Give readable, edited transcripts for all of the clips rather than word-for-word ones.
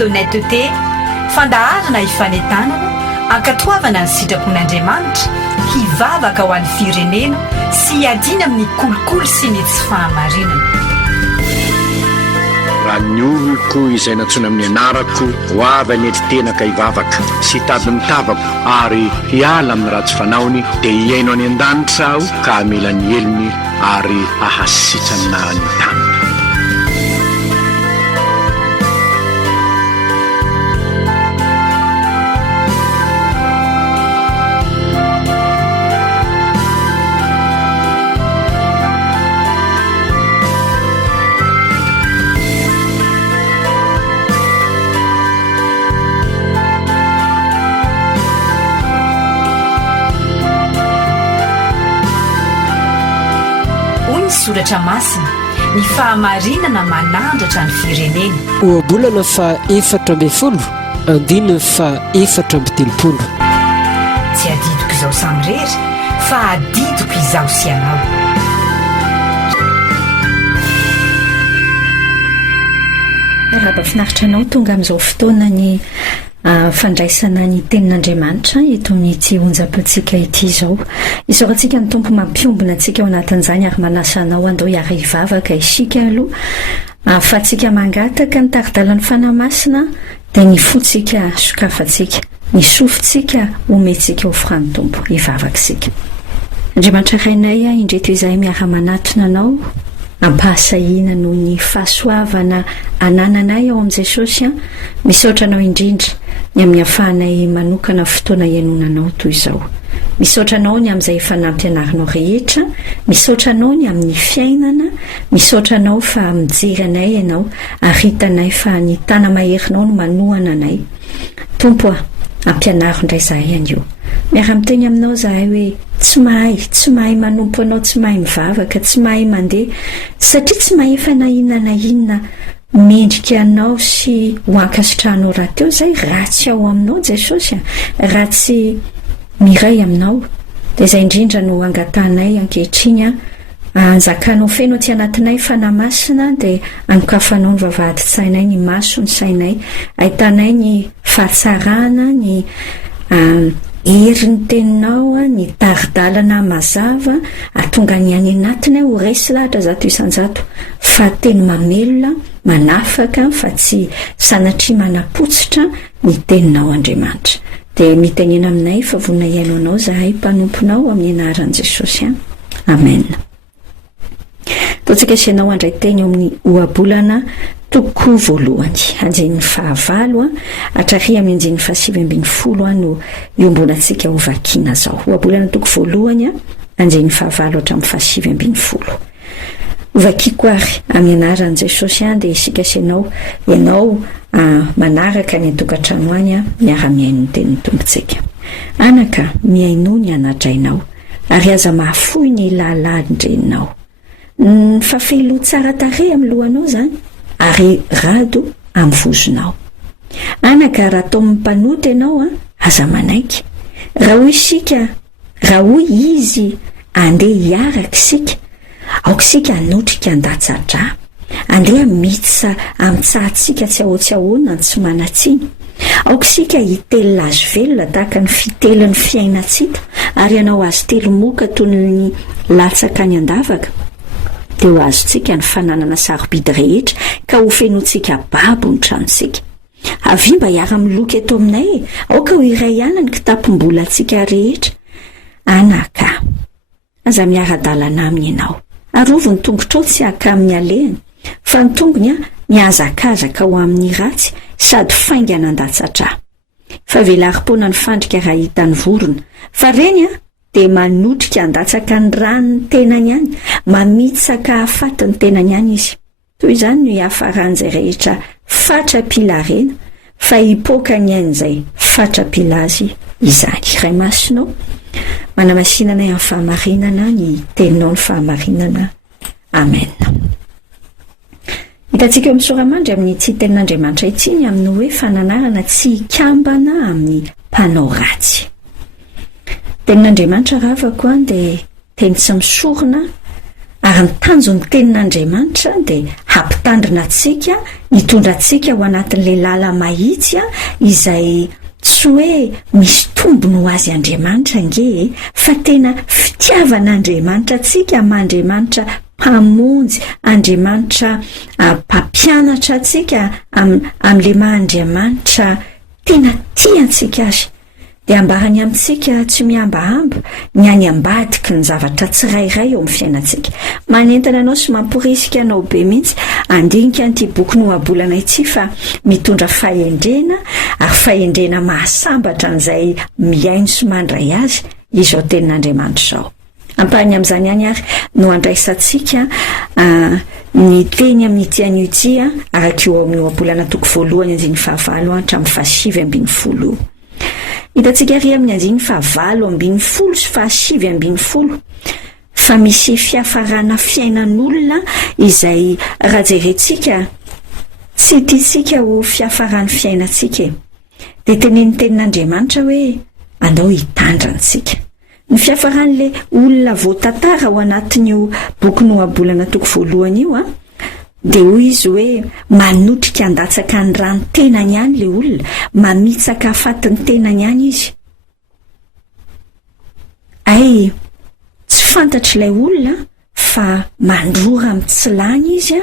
d'honnêteté, fandaharana hifanentanana, hankatoavana ny sitrapon'Andriamanitra, hivavaka ho an'ny firenena sy hiadiana amin'ny kolikoly sy ny tsy fahamarinana. Raha ny oloko izay natsoina amin'ny anarako ho avy anety tena ka hivavaka sy hitady mitavako ary hiala amin'ny ratsy fanaony dia hiaino any an-danitra aho ka hamela ny elony ary ahasitrana ny tany. Soratra masina ny fahamarinana manandratra ny firenena. Oabolana fa 4 andinina fa 4 tsy adidiko izao samirery fa adidiko izaho sy anao. Raha finaritra anao tonga amin'izao fotoana ny fandraisana ny tenin'Andriamanitra eto amin'ity onjam-pitsika ity izao. Isaorantsika ny tompo mampiombona antsika ao anatin'izany ary manasa anao andao hiara hivavaka isika aloha fa tsika mangataka ny taridalan'ny fanamasina dia ny fotsika sokafantsika, ny sofintsika omentsika ho fran'ny tompo hivavaka isika. Andriamanitra rainay indreto izahay miara manatona anao ampahasahina noho ny fahasoavana anananay ao amin'i Jesosy. Misaotra anao indrindra ny amin'ny ahafahanay manokana fotoana ianonanao toy izao. Misaotra anao ny amin'izay efa nampianarinao rehetra, misaotra anao ny amin'ny fiainana, misaotra anao fa mijery anay ianao ary hitanay fa ny tana maherinao no manohana anay. Tompo ampianaro indray zahay anio. Miara-miteny aminao zahay hoe tsy mahay manompo anao, tsy mahay mivavaka, tsy mahay mandeha satria tsy mahay efa na inona mendrika anao sy hoankasitranao raha teo zay ratsy ao aminao Jesosy, ratsy miray aminao. Dia izay indrindra no angatanay ankehitriny anjakanao feno aty anatinay fanamasina dia anokafanao ny vavahady-tsainay, ny maso ny sainay, ahitanay ny fahatsarana, ny herin'ny teninao, ny taridalana mazava atonga ny any anatiny ho resy lahatra zato isan-jato fa teny mamelona, manafaka fa tsy sanatria manapotsitra ny teninao Andriamanitra. Dia mitenena aminay fa vonina iaino anao zahay mpanomponao amin'ny anaran'i Jesosy. Amen. Totsika sianao andray teny amin'ny oabolana toko voalohany anjin'ny 9 atrary amin'ny anjin'ny 7 no iombonantsika ho vakiana zao. Oabolana toko voalohany anjin'ny 9 hatramin'ny 7. Vakiko ary amin'ny anaran'i Jesosy dia isika sianao ianao manaraka ny tokantrano any miara-miaino ny tenin'ny tompontsika. Anaka miaino ny anadrainao ary aza mahafoy ny lalan'ny reninao. Ny fafelo tsara tarehy amin'ny lohanao zany ary rado amin'ny vozonao. Anaka raha tao mipanoty ianao aza manaiky. Raha hoy izy andeha hiaraka isika, aoka isika anotrika an-datsatra, andeha mitsa an-tsaintsika tsy ahoana tsy manatsiny. Aoka isika hitelona azo velona tahaka ny fitelan'ny fiainantsika ary ianao azo telo moka toy ny latsaka any andavaka. Dia ho azontsika ny fananana sarobidy rehetra ka ho fenontsika babo ny tranontsika. Avimba hiara-miloka eto aminay, aoka ho iray ihany ny kitapom-bola antsika rehetra. Anaka, aza miara-dalana aminy ianao. Arovo ny tongotrao tsy haka amin'ny alehany, fa ny tongony miazakazaka ho amin'ny ratsy sady faingana an-datsatra. Fa velaripona ny fandrika raha hita ny vorona, fa reny dia manotrika an-datsaka ny ranony tenany any, mamitsaka hahafaty ny tenany any izy. Toy izany no hiafaran'izay rehetra fatrapila rena, fa hipoaka ny ain'izay fatrapila azy izany. Iray masinao manamasinana amin'ny fahamarinana, ny teninao ny fahamarinana. Amen. Hitantsika eo amin'ny soramandry amin'ny tsy tenin'Andriamanitra ity ny amin'ny hoe fananarana tsy hikambana amin'ny mpanao ratsy. Tenin'Andriamanitra ravako dia teny tsy misorona ary ny tanjon'ny tenin'Andriamanitra dia hampitandrina antsika, hitondra antsika ho anatin'ilay lala mahitsy izay tsy hoe misy tombony ho azy Andriamanitra nge, fa tena fitiavan'Andriamanitra antsika, Andriamanitra mpamonjy, Andriamanitra mpampianatra antsika amin'ilay maha-Andriamanitra tena tiantsika azy. Dia ambarany amintsika tsy miambahamba ny any ambadiky ny zavatra tsirairay eo amin'ny fiainantsika. Manentana anao sy mamporisika anao be mihitsy andinika an'ity boky nohabolana ity fa mitondra fahendrena, ary fahendrena mahasambatra an'izay miaino sy mandray azy izao tenin'Andriamanitra izao. Ampahany amin'izany ihany ary no andraisantsika ny teny amin'ity an'ity araka eo amin'ny nohabolana toko voalohany andiny fahavalo hatramin'ny fahasivy ambin'ny folo. Hitantsika ry amin'ny andiny fahavalo ambin'ny folo sy fahasivy ambin'ny folo fa misy fiafarana fiainan'olona izay raha jerentsika tsy tiantsika ho fiafarany fiainantsika. Dia tenen'ny tenin'Andriamanitra hoe andao hitandra antsika. Ny fiafaran'ilay olona voatantara ao anatin'io boky nohabolana toko voalohany io dia hoy izy hoe manotrika handatsaka ny rano tenany ihany ilay olona, mamitsaka hahafaty ny tenany ihany izy. Ay, tsy fantatr' ilay olona fa mandrora amin'ny tsilany izy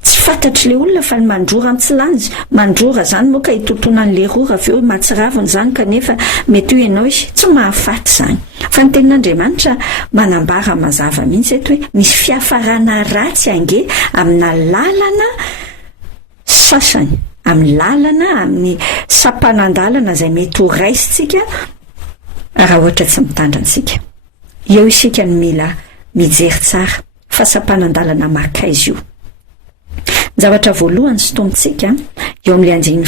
tsy fantatr' ilay olona fa mandrora amin'ny tsilany izy. Mandrora zany moa ka hitotonan'ilay rora avy eo mahatsiraviny zany kanefa mety ho ianao izy tsy mahafaty zany. Fa ny tenin'Andriamanitra manambara mazava mihitsy eto hoe misy fiafarana ratsy ange amina lalana sasany, amin'ny lalana, amin'ny Sampanan-dalana izay mety ho raisitsika raha ohatra tsy mitandra antsika. Eo isika ny mila mijery tsara fa Sampanan-dalana mankaiza io. Zavatra voalohany sy tombontsika eo amin'ilay andiny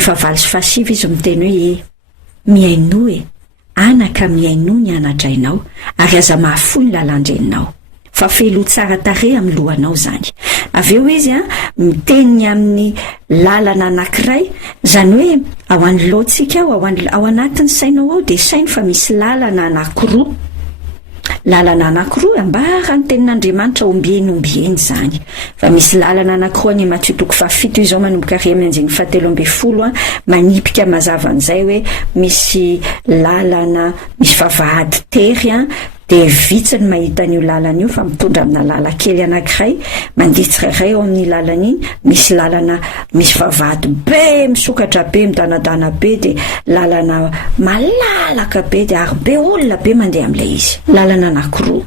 fahavalo sy fahasivy izy miteny hoe miaino anaka miaino ny anadrainao ary aza mahafoy ny lalandrenao fa felo tsara tarehy amin'ny lohanao zany. Avy eo izy miteny amin'ny lalana anankiray, zany hoe ao anoloantsika ao anatin'ny sainao ao dia sainy fa misy lalana anankiroa. Lalana anankiroa ambarany tenin'Andriamanitra ombieny zany. Fa misy lalana anankiroa ny Matthieu toko fahafito izao manomboka ary amin'ny andiny fahatelo ambin'ny folo manipika mazava an'izay hoe misy lalana misy vavahady tery dia vitsiny mahita an'io lalana io fa mitondra amina lala kely anankiray mandeha tsirairay ao amin'ny lalana iny. Misy lalana misy vavahady be misokatra be midanadana be dia lalana malalaka be dia ary be olona be mandeha amin'ilay izy. Lalana anankiroa.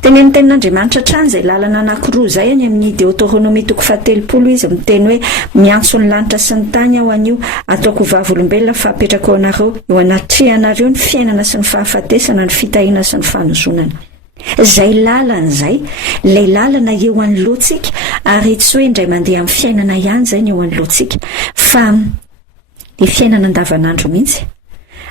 Tenen'ny tenin'Andriamanitra trany izay lalana anankiroa izay any amin'ny Deutéronomie toko fahatelopolo izy miteny hoe miantso ny lanitra sy ny tany ao an'io ataoko vavolombelona fa apetraka ao anareo eo anatrehanareo ny fiainana sy ny fahafatesana, ny fitahiana sy ny fanozonana. Izay lalana izay, ilay lalana eo anoloantsika ary tsy hoe indray mandeha amin'ny fiainana ihany izay ny eo anoloantsika fa ny fiainana andavanandro mihitsy.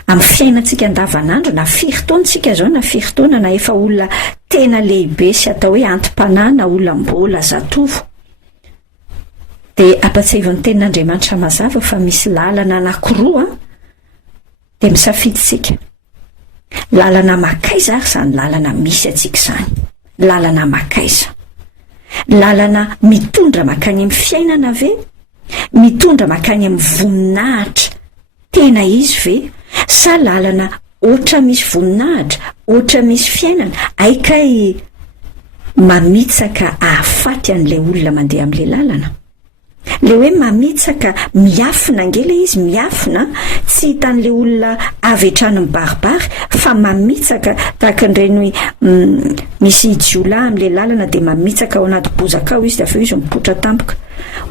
Amin'ny fiainantsika andavanandro na firy taontsika zao na firy taona na efa olona tena lehibe sy atao hoe antim-panahy na olona mbola zatovo dia ampatsiavan'ny tenin'Andriamanitra mazava fa misy lalana anankiroa dia misafiditsika. Lalana mankaiza ary zany lalana misy atsika zany. Lalana mankaiza, lalana mitondra mankany amin'ny fiainana ve, mitondra mankany amin'ny voninahitra tena izy ve, sa lalana ohatra misy voninahitra, ohatra misy fiainana aikay mamitsaka hahafaty an'ilay olona mandeha amin'ilay lalana. Le hoe mamitsaka miafina angela izy miafina tsy hitan'ilay olona avy hatrany mibaribary fa mamitsaka tahaka indreny misy jiola amin'ilay lalana dia mamitsaka ao anaty bozaka ao izy dia avy eo izy mipotra tampoka.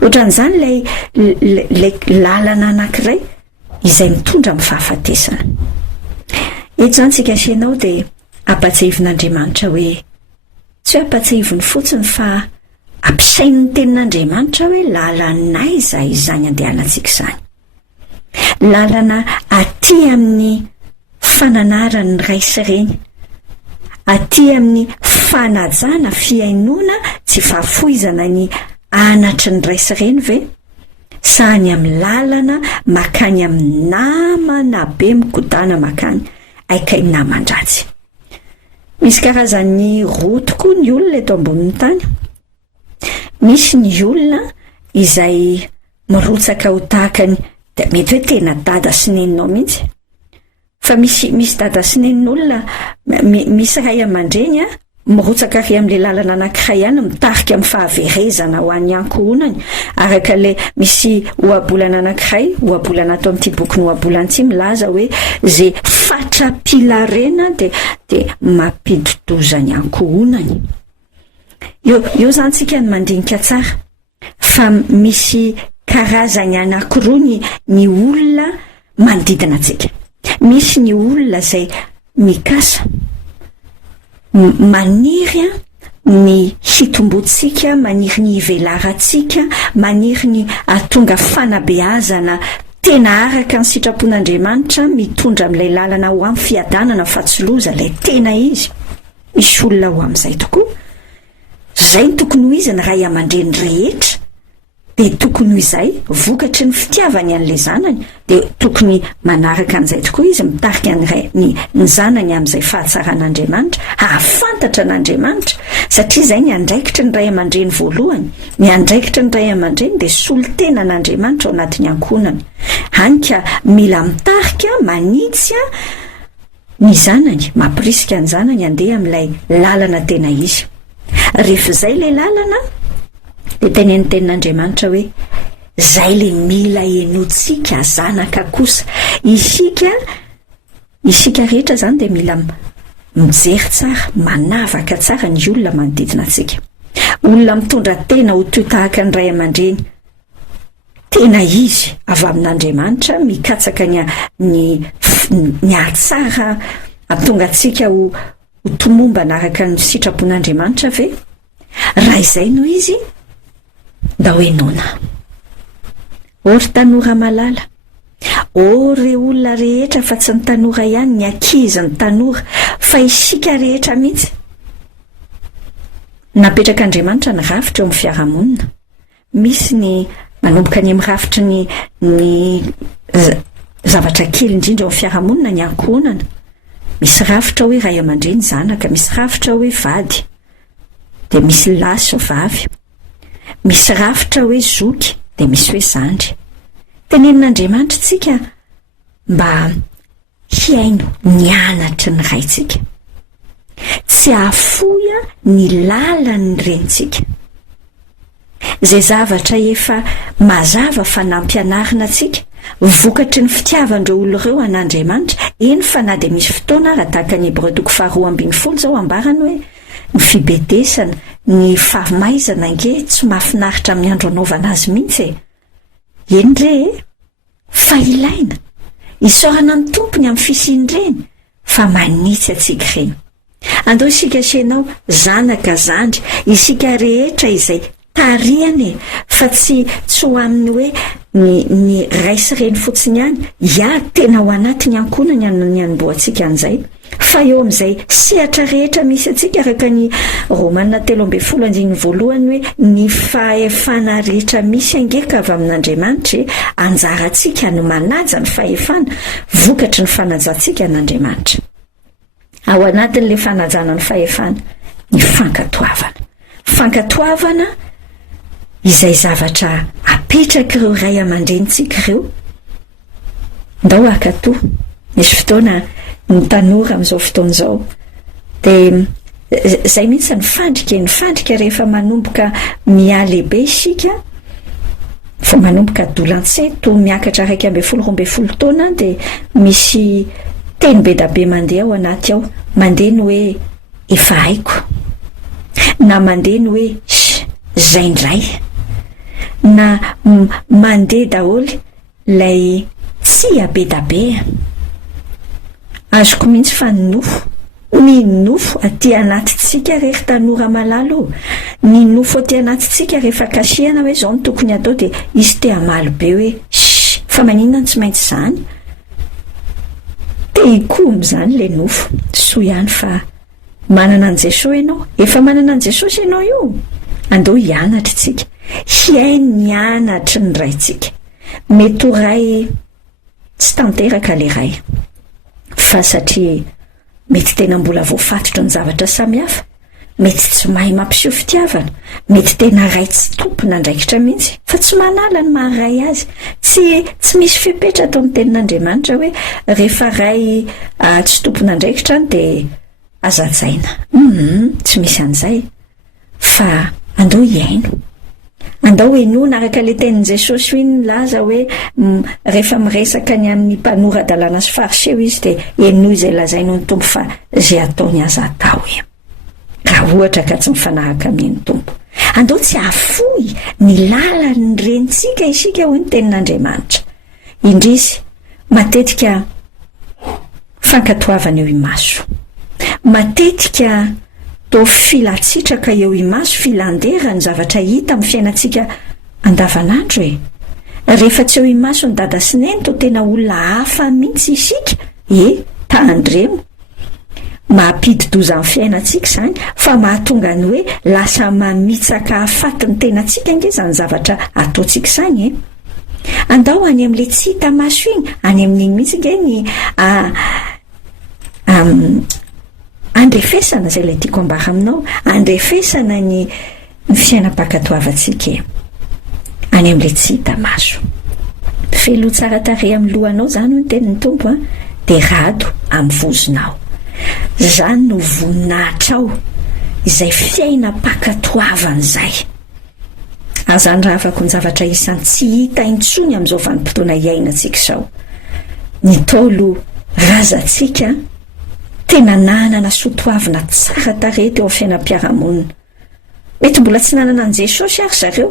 Ohatran'izany ilay lalana anankiray izay mitondra amin'ny fahafatesana. Eto zany tsika asianao dia ampatsiavin'Andriamanitra hoe tsy hoe ampatsiaviny fotsiny fa ampisain'ny tenin'Andriamanitra hoe lalana izay izany andehanantsika izany. Lalana aty amin'ny fananarany ray sy reny, aty amin'ny fanajana fiainona tsy fahafoizana ny anatry ny ray sy reny ve, sa ny amin'ny lalana makany amin'ny namana be mikodana makany aikay naman-dratsy. misy karazany roa tokoa ny olona eto ambonin'ny tany. Misy ny olona izay mirotsaka ho tahakany, de mety hoe tena dada sy neninao mihitsy. Fa misy dada sy nenin'olona, misy ray aman-dreny mirotsaka ry amin'le lalana anankiray ihany, mitarika amin'ny fahaverezana ho an'ny ankohonany, araka le misy ohabolana anankiray, ohabolana ato amin'ity boky ny ohabolana ity milaza hoe zay fatrapilarena de mampidodoza ny ankohonany. Io zany tsika ny mandinika tsara fa misy karazany anankiroa ny olona manodidina antsika. Misy ny olona zay mikasa maniry ny hitombotsika, maniry ny ivelarantsika, maniry ny atonga fanabeazana tena araka ny sitrapon'Andriamanitra, mitondra amin'ilay lalana ho amin'ny fiadanana fa tsy loza ilay tena izy. Misy olona ho amin'izay tokoa. Zay ny tokony ho izy ny ray aman-dreny rehetra, de tokony ho izay vokatry ny fitiavany an'le zanany, de tokony manaraka an'izay tokoa izy, mitarika ny zanany amin'izay fahatsaran'Andriamanitra, hahafantatra n'Andriamanitra, satria zay ny andraikitry ny ray aman-dreny voalohany. Ny andraikitry ny ray aman-dreny de solotena n'Andriamanitra ao anatin'ny ankohonany. Hanika mila mitarika, manitsy ny zanany, mampirisika ny zanany andeha amin'ilay lalana tena izy. Rehefa zay le lalana, de teneny tenin'Andriamanitra hoe zay le mila enotsika zanaka kosa. Isika rehetra zany de mila mijery tsara, manavaka tsara ny olona manodidina antsika. Olona mitondra tena ho toy tahaka ny ray aman-dreny, tena izy avy amin'Andriamanitra, mikatsaka ny atsara atonga antsika ho tomomba naraka ny sitrapon'Andriamanitra ve? Raha izay no izy, da hoe nona. Ry tanora malala, re olona rehetra fa tsy ny tanora ihany, ny ankizy ny tanora, fa isika rehetra mihitsy. Napetraka Andriamanitra ny rafitra eo amin'ny fiarahamonina. Misy ny manomboka ny mirafitra ny zavatra kely indrindra eo amin'ny fiarahamonina, ny ankohonana. Misy rafitra hoe ray aman-dreny zanaka, misy rafitra hoe vady, de misy laso vavy, misy rafitra hoe zoky, de misy hoe zandry. Tenenin'Andriamanitra tsika mba hiaino ny anatry ny raitsika, tsy ahafoya ny lalan'ny renitsika. Zay zavatra efa mazava fa nampianarina atsika, vokatry ny fitiavandreo olona ireo an'Andriamanitra. Eny fa na de misy fotoana raha tahaka ny Hébreu 2:12 zao ambarany hoe ny fibedesana, ny fahamaizana nge tsy mahafinaritra amin'ny andro anaovana azy mihitsy. Eny re, fa ilaina isaorana ny tompony amin'ny fisian'ireny, fa manitsy atsika ireny. Andao isika asianao zanaka zandry, isika rehetra izay tariany, fa tsy ho amin'ny hoe ny raisy reny fotsiny ihany, tena ho anaty ny ankohonany ny anomboantsika an'izay. Fa eo amin'izay sehatra rehetra misy atsika, araka ny Romanina 13:1 hoe ny fahefana rehetra misy angeka avy amin'Andriamanitra, anjarantsika no manaja ny fahefana, vokatry ny fanajantsika n'Andriamanitra. Ao anatin'le fanajana ny fahefana, ny fankatoavana izay zavatra apetraka ireo ray aman-drenitsika ireo. Ndao akato, misy fotoana ny tanora amin'izao fotoana izao, de zay mihitsy ny fandrika rehefa manomboka mialehibe isika, fa manomboka lalan'ny to miakatra 12 taona, de misy teny be da be mandeha ao anaty ao, mandeha ny hoe efa haiko, na mandeha ny hoe zay ndray, na mandeha daholy lay tsy abe da be. Azoko mihitsy fa ny nofo aty anatitsika rehefa tanora malalo, ny nofo aty anatitsika rehefa kasiana hoe zao ny tokony atao, de izy te amalo be hoe fa maninona tsy maintsy zany, te ikomy zany le nofo. So ihany fa manana an Jesosy ianao, efa manana an Jesosy ianao io, andao hianatra tsika, hiaino ny anatry ny raitsika. Mety ho ray tsy tanteraka le ray, fa satria mety tena mbola voafatotra ny zavatra samihafa, mety tsy mahay mampiseho fitiavana, mety tena ray tsy tompona ndraikitra mihitsy fa tsy manala ny maharay azy. Tsy misy fipetra atao amin'ny tenin'Andriamanitra hoe rehefa ray tsy tompona ndraikitra dia azajaina. Tsy misy an'izay, fa andao hiaino, andao enoana araka le tenin'i Jesosy iny laza hoe rehefa miresaka ny amin'ny mpanoran-dalana sy fariseho izy dia enoa izay lazaino ny tompo fa izay ataony aza atao raha ohatra ka tsy mifanaraka amin'ny tompo. Andao tsy afoy ny lalan'ny renitsika isika hoy ny tenin'Andriamanitra. Indrisy matetika fankatoavana eo imaso, matetika to filatsitraka eo imaso, filandera ny zavatra hita amin'ny fiainantsika andavanandro rehefa tsy eo imaso ny dada sy neny to tena olona hafa mihitsy isika tandremo mahampidi-doza amin'ny fiainantsika izany, fa mahatonga ny hoe lasa mamitsaka hahafaty ny tenantsika nge zany zavatra ataontsika izany andao any amin'le tsy hita maso iny, any amin'iny mihitsy nge ny andrefesana izay ilay tiako ambara aminao, andrefesana ny fiainam-pakatoavantsika any amin'le tsy hita maso. Felo tsara tarehy amin'ny lohanao zany ny tenin'ny tompo dia rado amin'ny vozonao. Zany no voninahitra ao izay fiainam-pakatoavana izay. Azany raha afaka ny zavatra isan'ny tsy hita intsony amin'izao vanim-potoana iainantsika izao. Ny taolo razantsika tena nanana soatoavina tsara tarehy teo amin'ny fiainam-piarahamonina. Mety mbola tsy nanana an' Jesosy ary zareo,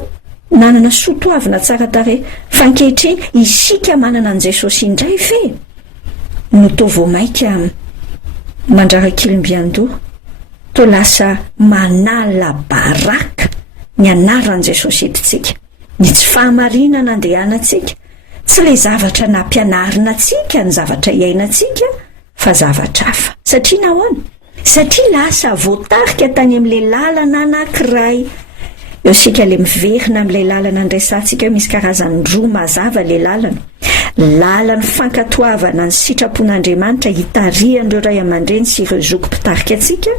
nanana soatoavina tsara tarehy, fa ankehitriny isika manana an' Jesosy indray ve no to voamaika mandrarakilim-biandoha to lasa manala baraka ny anaran'i Jesosy etintsika, ny tsy fahamarinana andehanantsika, tsy le zavatra nampianarina antsika ny zavatra iainantsika fa zavatra hafa. Satria nahoana? Satria lasa voatarika tany amin'ilay lalana anankiray. Eo isika le miverina amin'ilay lalana ndraisantsika, misy karazany roa mazava le lalana. Lalan'ny fankatoavana ny sitrapon'Andriamanitra hitarihan'ireo ray aman-dreny sy ireo zokym-pitarika antsika,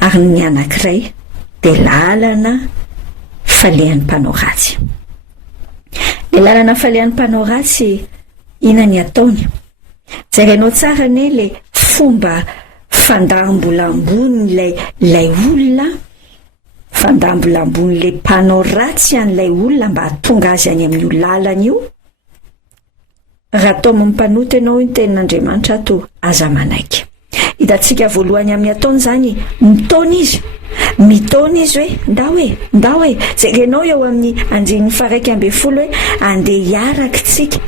ary ny anankiray dia lalana falehan'ny mpanao ratsy. Le lalana falehan'ny mpanao ratsy, ina ny ataony? Jerainao tsara ne le fomba fandambola ambony lay olona, fandambola ambony le mpanao ratsy an'ilay olona mba hatonga azy any amin'io lalana io. Raha tao amin'ny mpanoty ianao ny tenin'Andriamanitra ato, aza manaiky. Hitantsika voalohany amin'ny ataony zany, mitona izy hoe ndao hoe jerainao eo amin'ny 1:12 hoe andeha hiaraka tsika,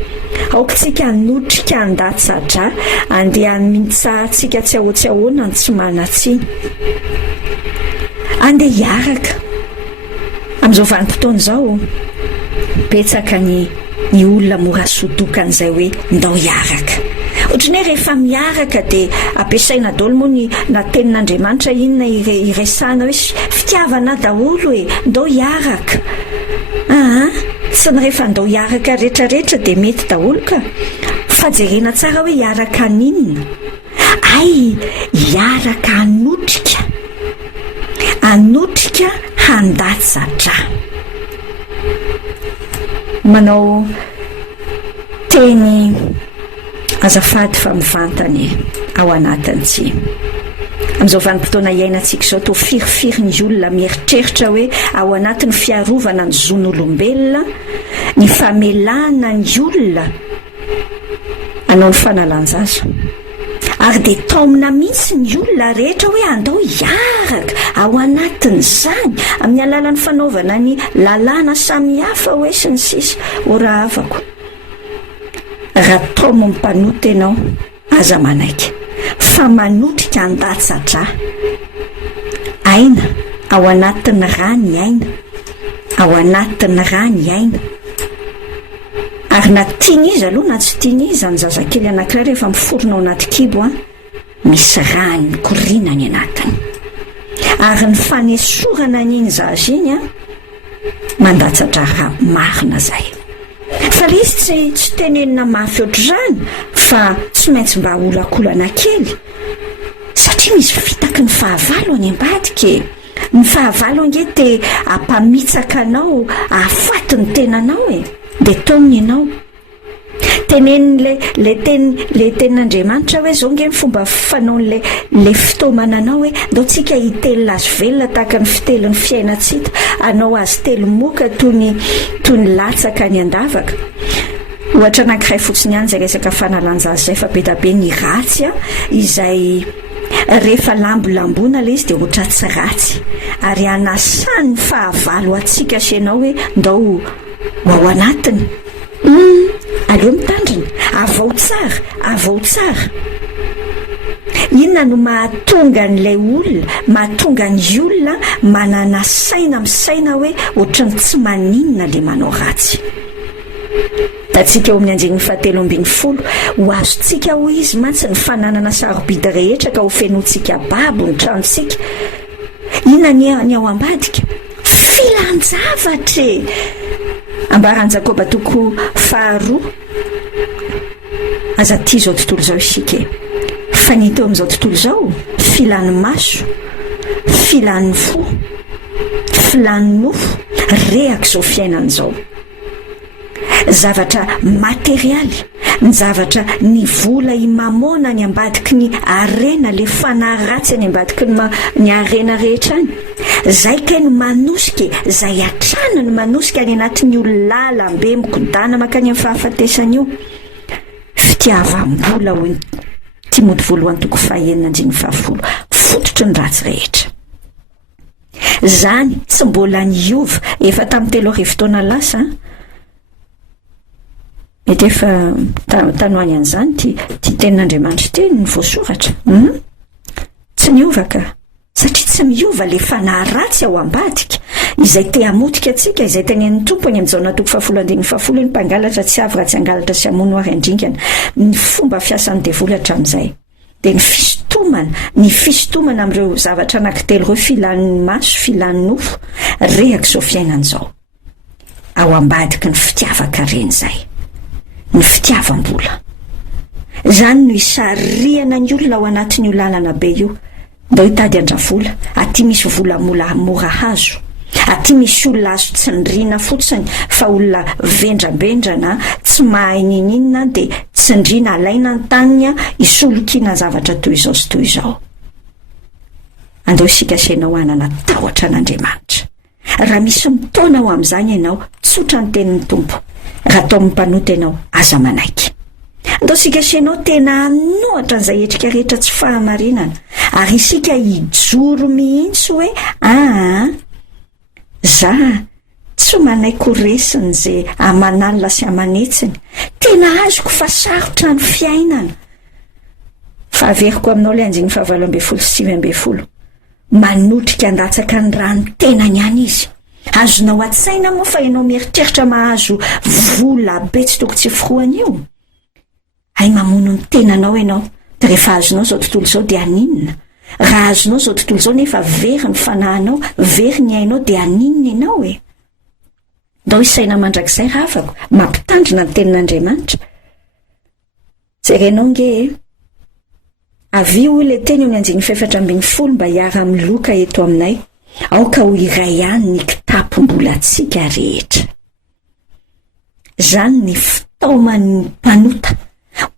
aokatsika hanotrika an-datsadra, andeha mitsahantsika tsy ahoana ny tsy manatsiny, andeha hiaraka. Amin'izao vanim-potoana izao betsaka ny olona mora sodokan'izay hoe ndao hiaraka. Ohatrany hoe rehefa miaraka dia ampiasaina daholo moa na tenin'Andriamanitra inona iresana hoe fitiavana daholo ndao hiaraka. Tsy ny rehefa ndao hiaraka rehetrarehetra dia mety daholo ka, fa jerena tsara hoe hiaraka aninona? Hiaraka anotrika handatsatra. Manao teny azafady fa mivantany ao anatin'ity. Amin'izao vanim-potoana iainantsika izao to firifiry ny olona mieritreritra hoe ao anatin'ny fiarovana ny zon'olombelona, ny famelana ny olona hanao ny fanalanjaza, ary dia taomina mihitsy ny olona rehetra hoe andao hiaraka ao anatin'izany amin'ny alalan'ny fanaovana ny lalana samihafa hoe sy ny sisa. Ora havako, raha taomo mmpanoty ianao, aza manaiky fa manotrika an-datsatra. Aina ao anatin'ny rany aina, ao anatin'ny rany aina. Ary na tiany izy aloha na tsy tiany izy ny zazakely anankiray rehefa miforona ao anaty kibo, misy rany mikorina ny anatiny, ary ny fanesorana an'iny zaza iny mandatsatra raha marina zay. Fa le izy tsy tenenina mafy ohatr'izany, fa tsy maintsy mba olakolana kely satria misy fitaky ny fahavalo any ambadika ny fahavalo ange te ampamitsaka anao hahafaty ny tenanao de taoniny ianao teneny le tenin'Andriamanitra hoe zao nge ny fomba fanao le fitomananao hoe ndao tsika hitely azy velona tahaka ny fitelin'ny fiainatsika anao azy telo moka toy ny latsaka ny andavaka ohatra anankiray fotsiny ihany zay resaka fanalanja zay fa be da be ny ratsy izay rehefa lambolambona le izy de ohatra tsy ratsy ary anasany fahavalo atsika senao hoe ndao ao anatiny aleo mitandrina avao tsara inona no mahatonga n'ilay olona mahatonga ny olona manana saina misaina hoe ohatrany tsy maninona le manao ratsy tatsika eo amin'ny anjeny 7:10 ho azontsika ho izy mantsy ny fananana sarobidy rehetra ka ho fenontsika babo ny tranontsika inona ny ao ambadika filanjavatra ambarany Jakoba toko 2 aza ty zao tontolo zao isika fa ny teo amin'izao tontolo zao filan'ny maso filan'ny fo filan'ny nofo rehaka zao fiainana zao zavatra materialy ny zavatra ny vola imamona ny ambadiky ny arena le fanaratsy ny ambadiky ny arena rehetra any zay kay no manosika zay atrana no manosika any anatin'io lalambe mikodana makany amin'ny fahafatesany io fitiavam-bola ho Timothy 1:9-10 fototry ny ratsy rehetra zany tsy mbola niova efa tamin'ny 3 arivo-taona lasa mety efa tanoany an'izany ty tenin'Andriamanitra ty ny voasoratra tsy niova ka satria tsy miova le fanahy ratsy ao ambadika izay te hamotika atsika izay tenen'ny tompony amin'ny jaona toko 7:10 ny mpangalatra tsy avy ratsy angalatra sy hamono ary andringana ny fomba fiasan'ny devoly hatramin'izay de ny fisontomana amin'ireo zavatra anankitelo ireo filan'ny maso filan'ny nofo rehaka zao fiainan'izao ao ambadiky ny fitiavaka reny zay ny fitiavam-bola zany no isariana ny olona ao anatin'io lalana be io ndao hitady andravola aty misy vola mora hazo aty misy olona azo tsy ndrina fotsiny fa olona vendrambendrana tsy mahay ninina de tsy ndrina alaina ny taniny isolokina zavatra toy izao sy toy izao andeo isika senao anana tahotra an'Andriamanitra raha misy mitona ao amin'izany ianao tsotra ny tenin'ny tompo raha atao mipanoty ianao aza manaiky andao sika senao tena anohatra n'izay etrika rehetra tsy fahamarinana ary isika hijoro mihitsy hoe za tsy manaiko resiny zay amanalina sy amanetsiny tena azoko fa sarotra ny fiainana fahaveriko aminao le anjiny 7:9 manotrika andatsaka ny rano tenany any izy azonao atsaina moa fa ianao mieritreritra mahazo vola be tsy toko tsy firoany io ay mamono ny tenanao ianao de rehefa azonao zao tontolo zao de aninona raha azonao zao tontolo zao nefa very ny fanahinao very ny ainao de aninona ianao ndao isaina mandrakizay ravako mampitandrina ny tenin'Andriamanitra jerenao nge avy o le teny amin'ny anjiny 7:10 mba hiara amin'ny loka eto aminay aoka ho iray ihany ny kitapom-bola atsika rehetra zany ny fitaoman'ny mpanota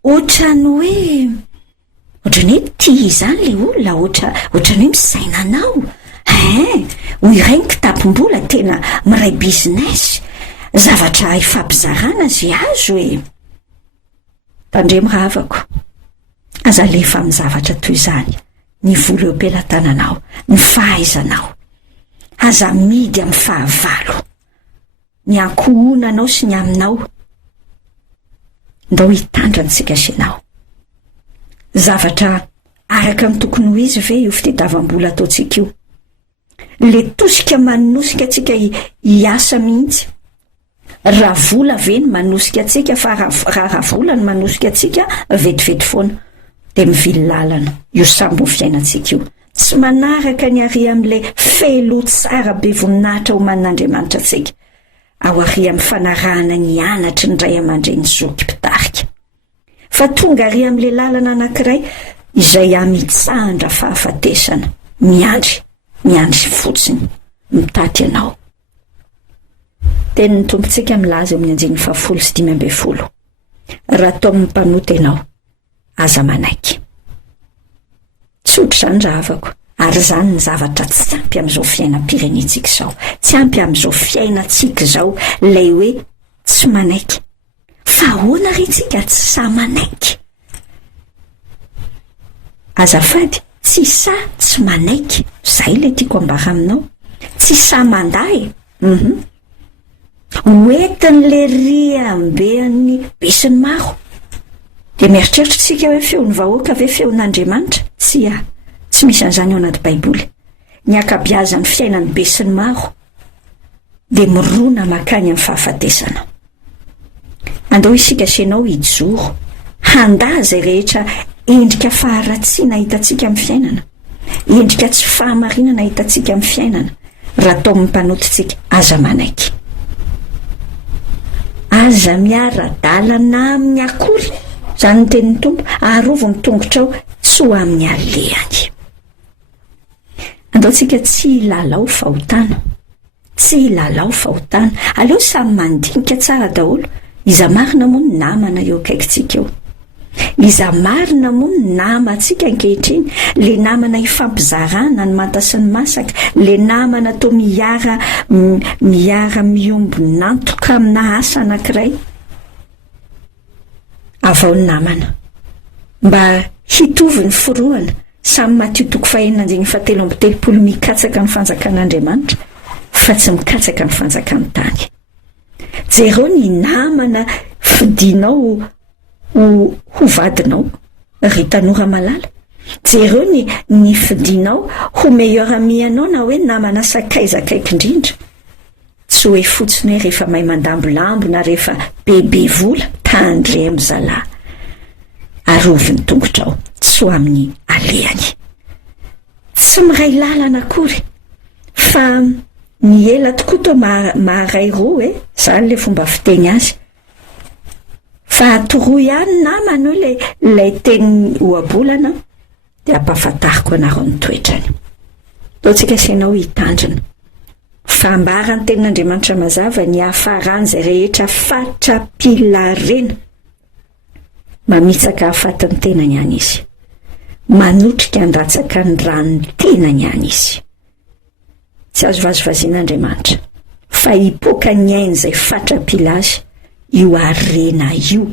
ohatrany hoe tia zany le olona ohatrany hoe misainanao ho iray ny kitapom-bola tena miray business zavatra ifampizarana zay azo tandremo ravako aza lefa amin'ny zavatra toy izany ny vola eo am-pelatananao ny fahaizanao aza midy amin'ny fahavalo ny ankohonanao sy ny aminao ndao hitandrantsika senao zavatra araka amin'ny tokony ho izy ve io fitadiavam-bola ataontsika io le tosika manosika atsika hiasa mihitsy raha vola ve ny manosika atsika fa raha vola ny manosika atsika vetivety foana de mivily lalana io sambo fiainantsika io tsy manaraka ny ary amin'ilay felo tsara be voninahitra ho manin'Andriamanitra atsika ao ary amin'ny fanarahana ny anatry ny ray aman-dreny zoky mpitarika fa tonga ary amin'le lalana anankiray izay amitsahndra fahafatesana, miandry fotsiny mitaty anao. Tenin'ny tompontsika milaza amin'ny 110 raha tao amin'ny mpanoty ianao, aza manaiky. Tsotra zany zavako, ary zany ny zavatra tsy ampy amin'izao fiainam-pirenentsika izao, tsy ampy amin'izao fiainantsika izao lay hoe tsy manaiky. Fa ahoana ry tsika tsy sa manaiky? Azafady, tsy sa tsy manaiky, zay le tiako ambara aminao. Tsy sa mandahy. Hoentin'le riam-bean'ny besin'ny maro. Dia mieritreritritsika hoe feon'ny vahoaka ve feon'Andriamanitra? Tsy misy an'izany ao anaty Baiboly. Ny akabeazan'ny fiainan'ny besin'ny maro dia mirona mankany amin'ny fahafatesana. Andao isika senao hijoro, handa zay rehetra endrika faharatsiana hitantsika amin'ny fiainana, endrika tsy fahamarinana hitantsika amin'ny fiainana. Raha tao amin'ny mpanotintsika, aza manaiky. Aza miara-dalana amin'ny akory, zany ny tenin'ny tompo, arovo ny tongotrao tsy ho amin'ny alehany. Andaotsika tsy lalao fahotana, aleo samy mandinika tsara daholo. Iza marina moa ny namana eo akaikitsika eo, iza marina moa ny namantsika ankehitriny, le namana ifampizarana ny manta sy ny masaka, le namana to miara miombony nantoka amina asa anankiray. Avao ny namana mba hitovy ny forohana, samy Matio 5:7 mikatsaka ny fanjakan'Andriamanitra fa tsy mikatsaka ny fanjakan'ny tany. Jereo ny namana fidinao ho vadinao ry tanora malala. Jereo ny fidinao ho meilleur ami anao na hoe namana sakaiza akaiky indrindra. Tsy hoe fotsiny hoe rehefa mahay mandambolambo na rehefa bebe vola tandre amin'ny zalahy. Aroviny tongotrao tsy ho amin'ny alehany. Tsy miray lalana akory fa ny ela tokoa to maharay roa zany le fomba fiteny azy. Fa toroy ihany namana lay teny oabolana dia ampahafantariko anareo ny toetrany. Taontsika senao hitandrina. Fambarany tenin'Andriamanitra mazava ny hafarany zay rehetra fatrapilarena. Mamitsaka hahafaty tena ihany izy. Manotrika ny ratsaka ny ranony tena ihany izy. Tsy azo vazovazin'Andriamanitra fa hipoaka ny ainy zay fatrapila azy io arena io,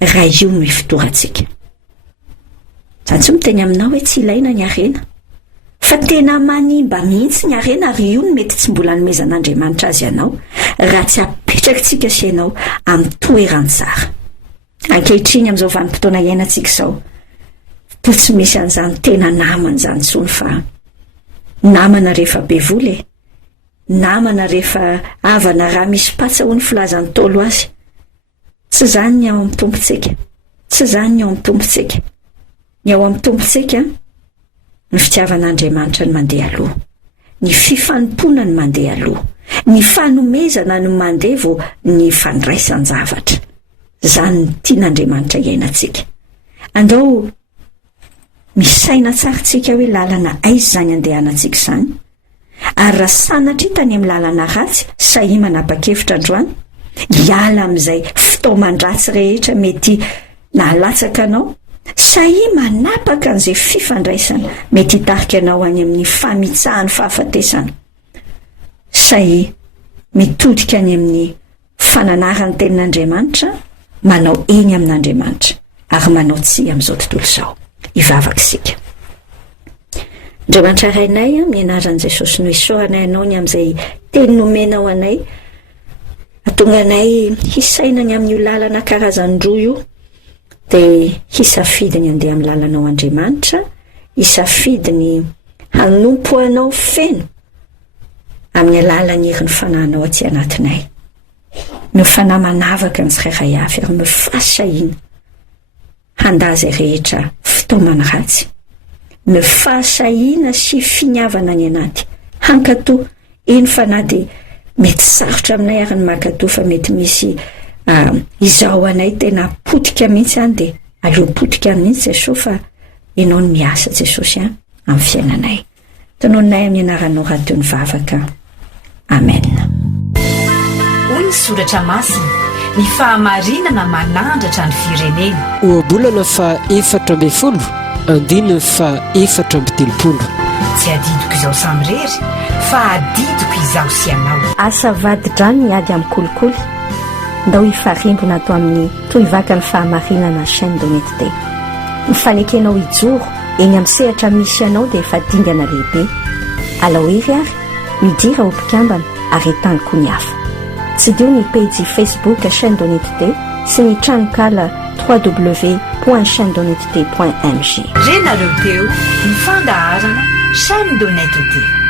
raha io no ifitorantsika. Zany tsy miteny aminao hoe tsy ilaina ny arena, fa tena manimba mihitsy ny arena ary io no mety tsy mbola nomezan'Andriamanitra azy ianao raha tsy apetrakitsika sy ianao amin'ny toerany tsara. Ankehitriny amin'izao vanim-potoana iainantsika izao, toa tsy misy an'izany tena namana zany tsony fa namana rehefa be vola, namana rehefa havana raha misy patsa ho ny filazan'ny tolo azy. Tsy zany ny ao amin'ny tompontsika, tsy zany ny ao amin'ny tompontsika. Ny ao amin'ny tompontsika ny fitiavan'Andriamanitra ny mandeha aloha, ny fifanompoana ny mandeha aloha, ny fanomezana ny mandeha vao ny fandraisan zavatra. Zany ny tian'Andriamanitra iainantsika. Andao misaina tsaratsika hoe lalana aiza zany andehanantsika izany. Ary raha sanatry tany amin'ny lalana ratsy, sahy manapa-kevitra androany, hiala amin'izay fitaoman-dratsy rehetra mety nahalatsaka anao, sahy manapaka an'izay fifandraisana mety hitarika anao any amin'ny famitsahany fahafatesana, sahy mitodika any amin'ny fananarany tenin'Andriamanitra, manao eny amin'Andriamanitra ary manao tsia amin'izao tontolo izao. Ivavaka isika. Andriamanitra rainay, amin'ny anaran'i Jesosy no isaoranay anao ny amin'izay teny nomenao anay, atonga anay hisainany amin'ny lalana karazan-droa io, dia hisafidiny andeha amin'ny lalanao Andriamanitra, hisafidiny hanompo anao feno amin'ny alalan'ny herin'ny fanahinao aty anatinay. No fanahy manavaka ny tsirairay avy ary no fahasahiana handa zay rehetra fitaomana ratsy, no fahasahiana sy finiavana ny anaty hankatoa eny fa na dia mety sarotra aminay ary ny mankatoa fa mety misy izao anay tena potika mihitsy any dia aleo potika mihitsy Jesosy fa ianao ny miasa Jesosy amin'ny fiainanay. Tanoninay amin'ny anaranao radiony vavaka. Amen. Hoy ny soratra masina, ny fahamarinana manandratra ny firenena. Ohabolana fa 4 andininy fa 4 Tsy adidiko izao samirery fa adidiko izaho sy anao. Asa vadi-drano miady amin'ny kolikoly ndao hifarembona ato amin'ny tohivaka ny fahamarinana chaîne donetité. Mifanekenao ijoro eny amin'ny sehatra misy anao dia efa dingana lehibe. Alaohery ary midira ho mpikambana ary etanyko ny hafa. Tsy dio ny page Facebook chaîne donetité sy ny tranokala www.chainedonetité.mg. Renareo teo ny fandaharana Chaîne donetité.